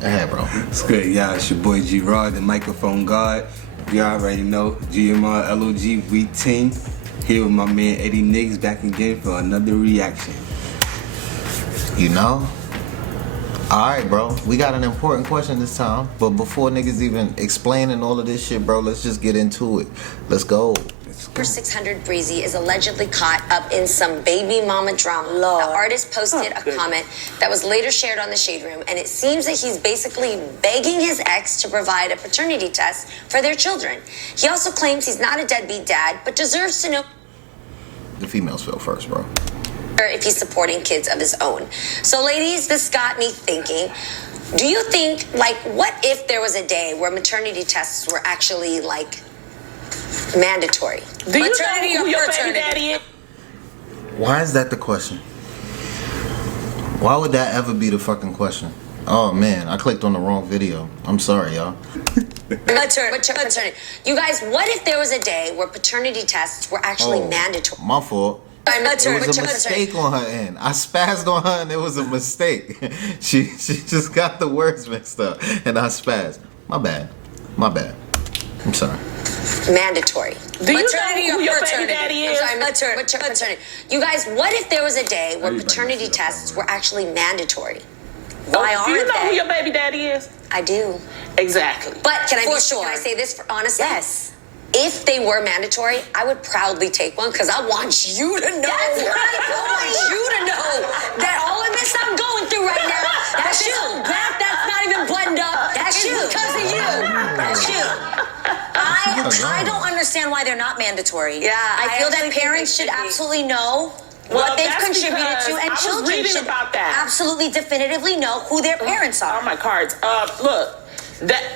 Hey, bro. It's good, y'all. It's your boy G-Rod, the microphone guard. You already know, GMR LOG Week 10. Here with my man Eddie Niggs back again for another reaction. You know? Alright, bro. We got an important question this time. But before niggas even explaining all of this shit, bro, let's just get into it. Let's go. Super 600 Breezy is allegedly caught up in some baby mama drama. The artist posted a comment that was later shared on the Shade Room, and it seems that he's basically begging his ex to provide a paternity test for their children. He also claims he's not a deadbeat dad, but deserves to know The females fell first, bro. if he's supporting kids of his own. So, ladies, this got me thinking. Do you think, like, what if there was a day where maternity tests were actually, like, mandatory? Do you know who your baby daddy is? Why is that the question? Why would that ever be the fucking question? Oh man, I clicked on the wrong video. I'm sorry, y'all. Paternity. You guys, what if there was a day where paternity tests were actually mandatory? My fault. It was a mistake on her end. I spazzed on her and it was a mistake. She just got the words mixed up and I spazzed. My bad. I'm sorry. Mandatory. Do you know who your baby daddy is? Paternity. You guys, what if there was a day where paternity tests were actually mandatory? Why aren't Do you know they? who your baby daddy is? I do. Exactly. But can I say this for honestly? Yes. If they were mandatory, I would proudly take one because I want you to know. That's my point. I want you to know that all of this I'm going through right now, that's you. That's not even buttoned up. That's you. Because of you. That's you. I don't understand why they're not mandatory. Yeah, I feel that parents should absolutely know what they've contributed to, and children should absolutely definitively know who their parents are. Oh, my cards. Look,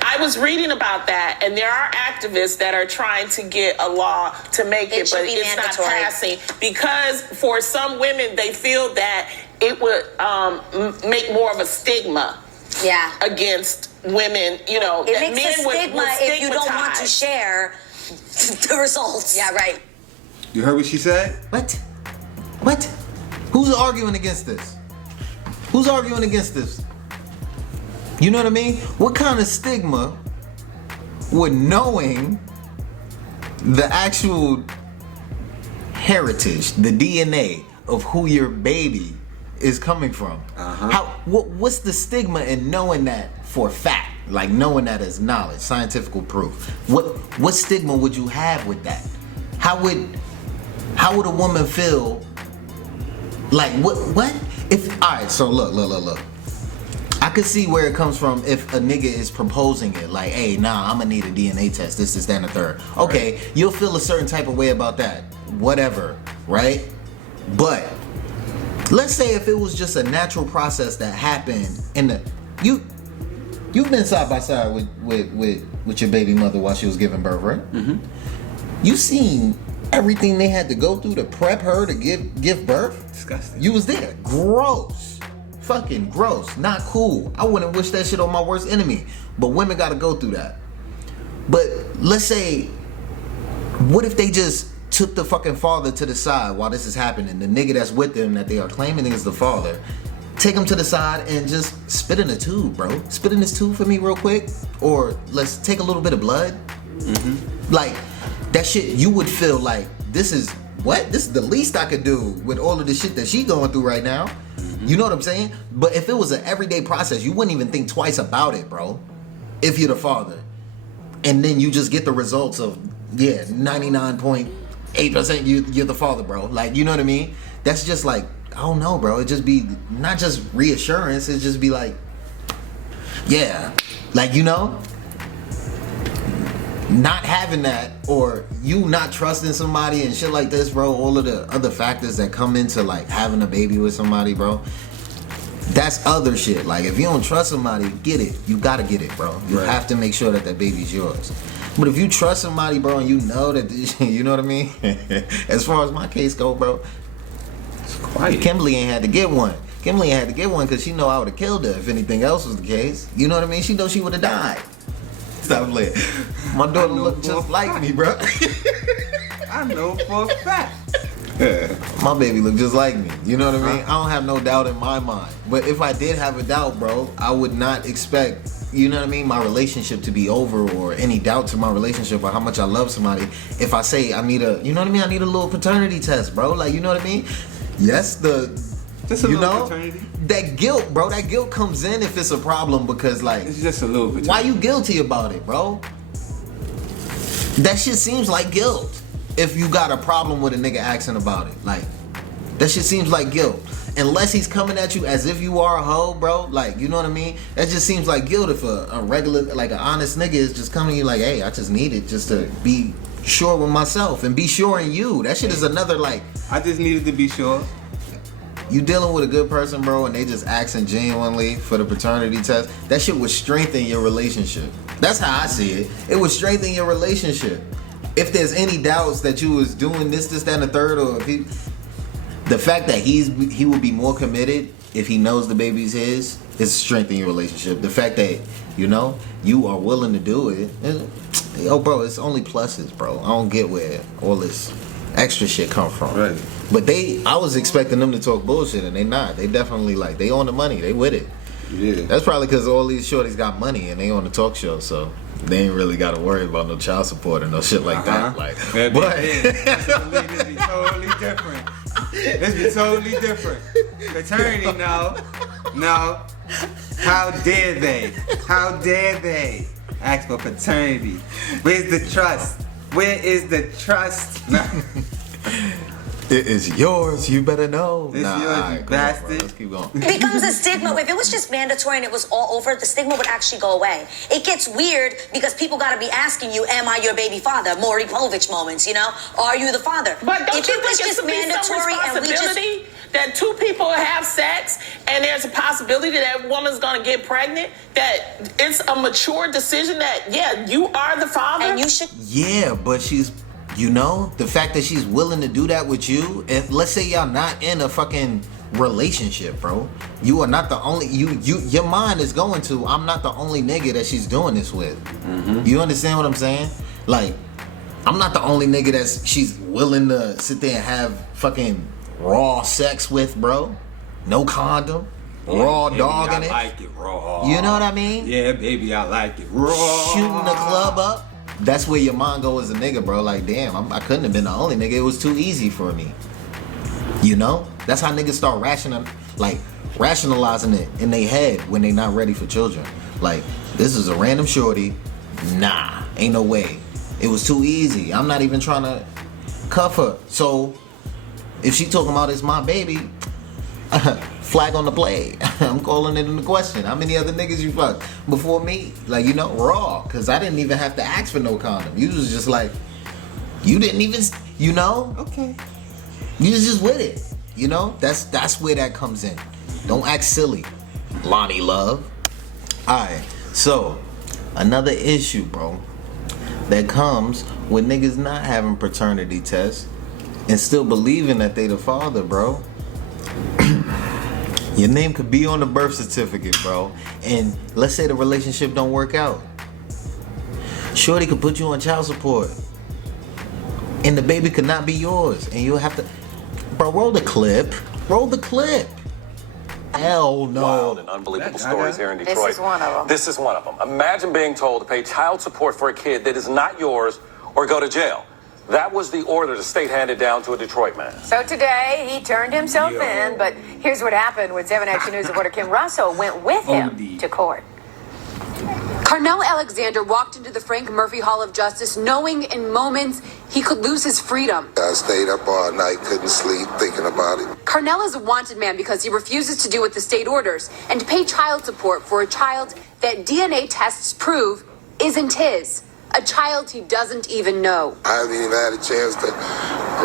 I was reading about that, and there are activists that are trying to get a law to make it, but it's not passing because for some women they feel that it would make more of a stigma. Yeah. Against women, you know, it that makes men a stigma would if you don't want to share the results. Yeah, right. You heard what she said? What? Who's arguing against this? Who's arguing against this? You know what I mean? What kind of stigma would knowing the actual heritage, the DNA of who your baby is coming from? What's the stigma in knowing that for a fact? Like knowing that as knowledge, scientific proof. What stigma would you have with that? How would a woman feel? Like what? If alright, so look. I could see where it comes from if a nigga is proposing it, like, hey, nah, I'm gonna need a DNA test, this, that, and the third. Okay, right. You'll feel a certain type of way about that. Whatever, right? But let's say if it was just a natural process that happened in the you've been side by side with your baby mother while she was giving birth, right? Mm-hmm. You seen everything they had to go through to prep her to give birth? Disgusting. You was there. Gross. Fucking gross. Not cool. I wouldn't wish that shit on my worst enemy. But women gotta go through that. But let's say, what if they just took the fucking father to the side while this is happening? The nigga that's with them that they are claiming is the father. Take him to the side and just spit in a tube, bro. Spit in this tube for me real quick. Or let's take a little bit of blood. Mm-hmm. Like, that shit, you would feel like, this is the least I could do with all of the shit that she going through right now. You know what I'm saying? But if it was an everyday process, you wouldn't even think twice about it, bro. If you're the father. And then you just get the results of, 99.8% you're the father, bro. Like, you know what I mean? That's just like, I don't know, bro. It just be, not just reassurance, it just be like, yeah. Like, you know? Not having that, or you not trusting somebody and shit like this, bro, all of the other factors that come into like having a baby with somebody, bro, that's other shit. Like, if you don't trust somebody, get it. You gotta get it, bro. You have to make sure that baby's yours. But if you trust somebody, bro, and you know that, you know what I mean? As far as my case go, bro, it's quiet. Kimberly ain't had to get one. Kimberly ain't had to get one because she know I would have killed her if anything else was the case. You know what I mean? She know she would have died. Stop playing. My daughter look just like me, bro. I know for a fact. My baby look just like me. You know what I mean? I don't have no doubt in my mind. But if I did have a doubt, bro, I would not expect, you know what I mean, my relationship to be over or any doubt to my relationship or how much I love somebody. If I say I need a, you know what I mean? I need a little paternity test, bro. Like, you know what I mean? Yes, just a little paternity. That guilt, bro. That guilt comes in if it's a problem because, like, it's just a little paternity. Why you guilty about it, bro? That shit seems like guilt. If you got a problem with a nigga asking about it, like, that shit seems like guilt. Unless he's coming at you as if you are a hoe, bro. Like, you know what I mean? That just seems like guilt if a regular, like an honest nigga is just coming to you like, hey, I just need it just to be sure with myself and be sure in you. That shit is another, like, I just needed to be sure. You dealing with a good person, bro, and they just asking genuinely for the paternity test. That shit would strengthen your relationship. That's how I see it. It would strengthen your relationship. If there's any doubts that you was doing this, that, and the third, or if the fact that he will be more committed if he knows the baby's his is strengthening your relationship. The fact that, you know, you are willing to do it, yo, bro, it's only pluses, bro. I don't get where all this extra shit come from. Right. But I was expecting them to talk bullshit, and they not. They definitely, like, they on the money. They with it. Yeah. That's probably because all these shorties got money and they on the talk show, so they ain't really got to worry about no child support or no shit like that. Like, but this be totally different. This be totally different. Paternity, no. How dare they? How dare they ask for paternity? Where's the trust? Where is the trust? It is yours, you better know. It's yours, right, you bastard. On, let's keep going. It becomes a stigma. If it was just mandatory and it was all over, the stigma would actually go away. It gets weird because people got to be asking you, am I your baby father? Maury Povich moments, you know? Are you the father? But don't if you it was think it's just mandatory and we just... that two people have sex and there's a possibility that woman's going to get pregnant, that it's a mature decision that, yeah, you are the father? And you should... Yeah, but she's... You know, the fact that she's willing to do that with you, if let's say y'all not in a fucking relationship, bro, you are not the only, your mind is going to, I'm not the only nigga that she's doing this with. Mm-hmm. You understand what I'm saying? Like, I'm not the only nigga that she's willing to sit there and have fucking raw sex with, bro. No condom. Raw baby, dog in it. I like it raw. You know what I mean? Yeah, baby, I like it raw. Shooting the club up. That's where your mind goes as a nigga, bro. Like, damn, I couldn't have been the only nigga. It was too easy for me. You know? That's how niggas start rationalizing it in their head when they not ready for children. Like, this is a random shorty. Nah, ain't no way. It was too easy. I'm not even trying to cuff her. So, if she talking about it's my baby, flag on the play. I'm calling it into question. How many other niggas you fucked before me? Like, you know, raw. Because I didn't even have to ask for no condom. You was just like, you didn't even, you know? Okay. You was just with it. You know? That's where that comes in. Don't act silly, Lonnie Love. Alright, so, another issue, bro, that comes with niggas not having paternity tests and still believing that they the father, bro. Your name could be on the birth certificate, bro. And let's say the relationship don't work out. Shorty could put you on child support. And the baby could not be yours. And you'll have to... Bro, roll the clip. Roll the clip. Hell no. Wild and unbelievable stories here in Detroit. This is one of them. This is one of them. Imagine being told to pay child support for a kid that is not yours or go to jail. That was the order the state handed down to a Detroit man. So today, he turned himself in, but here's what happened when 7 Action News reporter Kim Russell went with him to court. Carnell Alexander walked into the Frank Murphy Hall of Justice knowing in moments he could lose his freedom. I stayed up all night, couldn't sleep, thinking about it. Carnell is a wanted man because he refuses to do what the state orders and to pay child support for a child that DNA tests prove isn't his. A child he doesn't even know. I haven't even had a chance to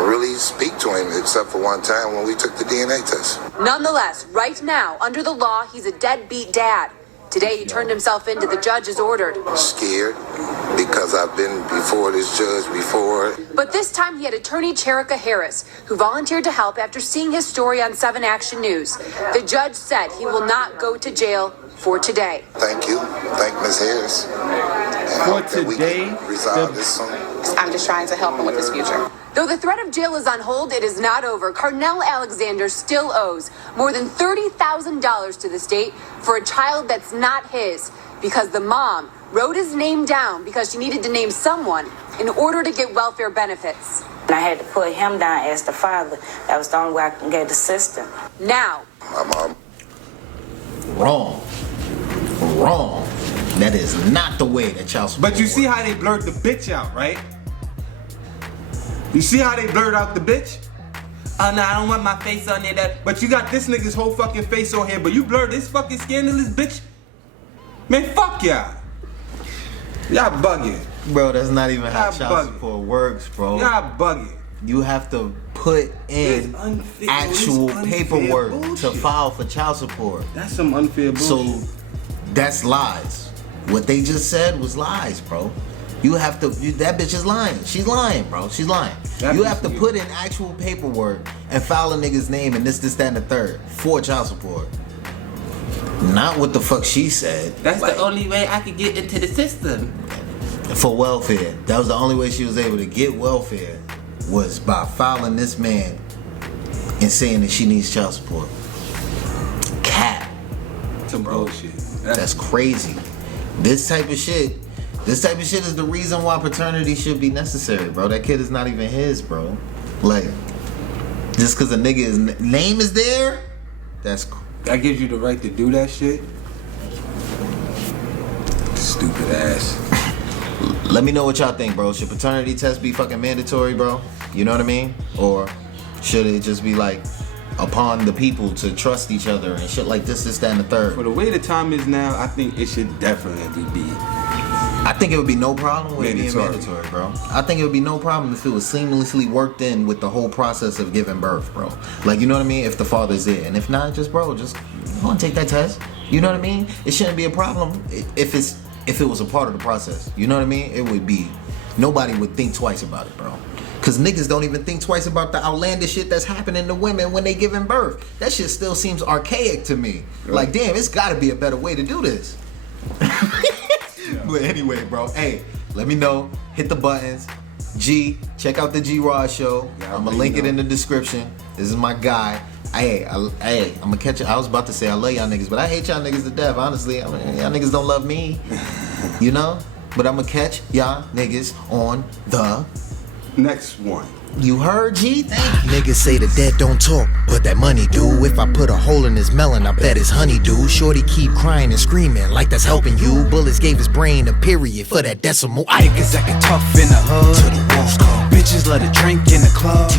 really speak to him except for one time when we took the DNA test. Nonetheless, right now, under the law, he's a deadbeat dad. Today, he turned himself in to the judge as ordered. Scared because I've been before this judge before. But this time, he had attorney Cherika Harris, who volunteered to help after seeing his story on 7 Action News. The judge said he will not go to jail for today. Thank you. Thank Ms. Harris. For today, resolve this soon. I'm just trying to help him with his future. Though the threat of jail is on hold, it is not over. Carnell Alexander still owes more than $30,000 to the state for a child that's not his because the mom wrote his name down because she needed to name someone in order to get welfare benefits. And I had to put him down as the father. That was the only way I can get the system. Now. My mom. Wrong. That is not the way that child support but you see works. how they blurred the bitch out, right? You see how they blurred out the bitch? Oh no, I don't want my face on there. But you got this nigga's whole fucking face on here, but you blurred this fucking scandalous bitch? Man, fuck y'all. Y'all bugging. Bro, that's not even how Y'all child bugging. support works, bro. Y'all bugging. You have to put in actual paperwork to file for child support. That's some unfair bullshit. So that's lies. What they just said was lies, bro. You have to. That bitch is lying. She's lying, bro. She's lying. You have to put in actual paperwork and file a nigga's name and this, that, and the third for child support. Not what the fuck she said. That's the only way I could get into the system. For welfare. That was the only way she was able to get welfare was by filing this man and saying that she needs child support. Cap. Some bullshit. That's crazy. This type of shit is the reason why paternity should be necessary, bro. That kid is not even his, bro. Like, just because a nigga's name is there, that gives you the right to do that shit? Stupid ass. Let me know what y'all think, bro. Should paternity test be fucking mandatory, bro? You know what I mean? Or should it just be like upon the people to trust each other and shit like this, that, and the third? For the way the time is now, I think it should definitely be. I think it would be no problem with it being mandatory, bro. I think it would be no problem if it was seamlessly worked in with the whole process of giving birth, bro. Like, you know what I mean? If the father's there. And if not, just go and take that test. You know what I mean? It shouldn't be a problem if it was a part of the process. You know what I mean? It would be. Nobody would think twice about it, bro. Because niggas don't even think twice about the outlandish shit that's happening to women when they giving birth. That shit still seems archaic to me. Right. Like, damn, it's got to be a better way to do this. But anyway, bro, hey, let me know. Hit the buttons. G, check out the G-Rod show. I'm going to link it in the description. This is my guy. Hey, I'm going to catch you. I was about to say I love y'all niggas, but I hate y'all niggas to death, honestly. I mean, y'all niggas don't love me, you know? But I'm going to catch y'all niggas on the next one. You heard, G? Thank you. Niggas say the dead don't talk, but that money do. If I put a hole in his melon, I bet his honey do. Shorty keep crying and screaming like that's helping you. Bullets gave his brain a period for that decimal. Niggas acting tough in the hood till the wolves come. Bitches let a drink in the club.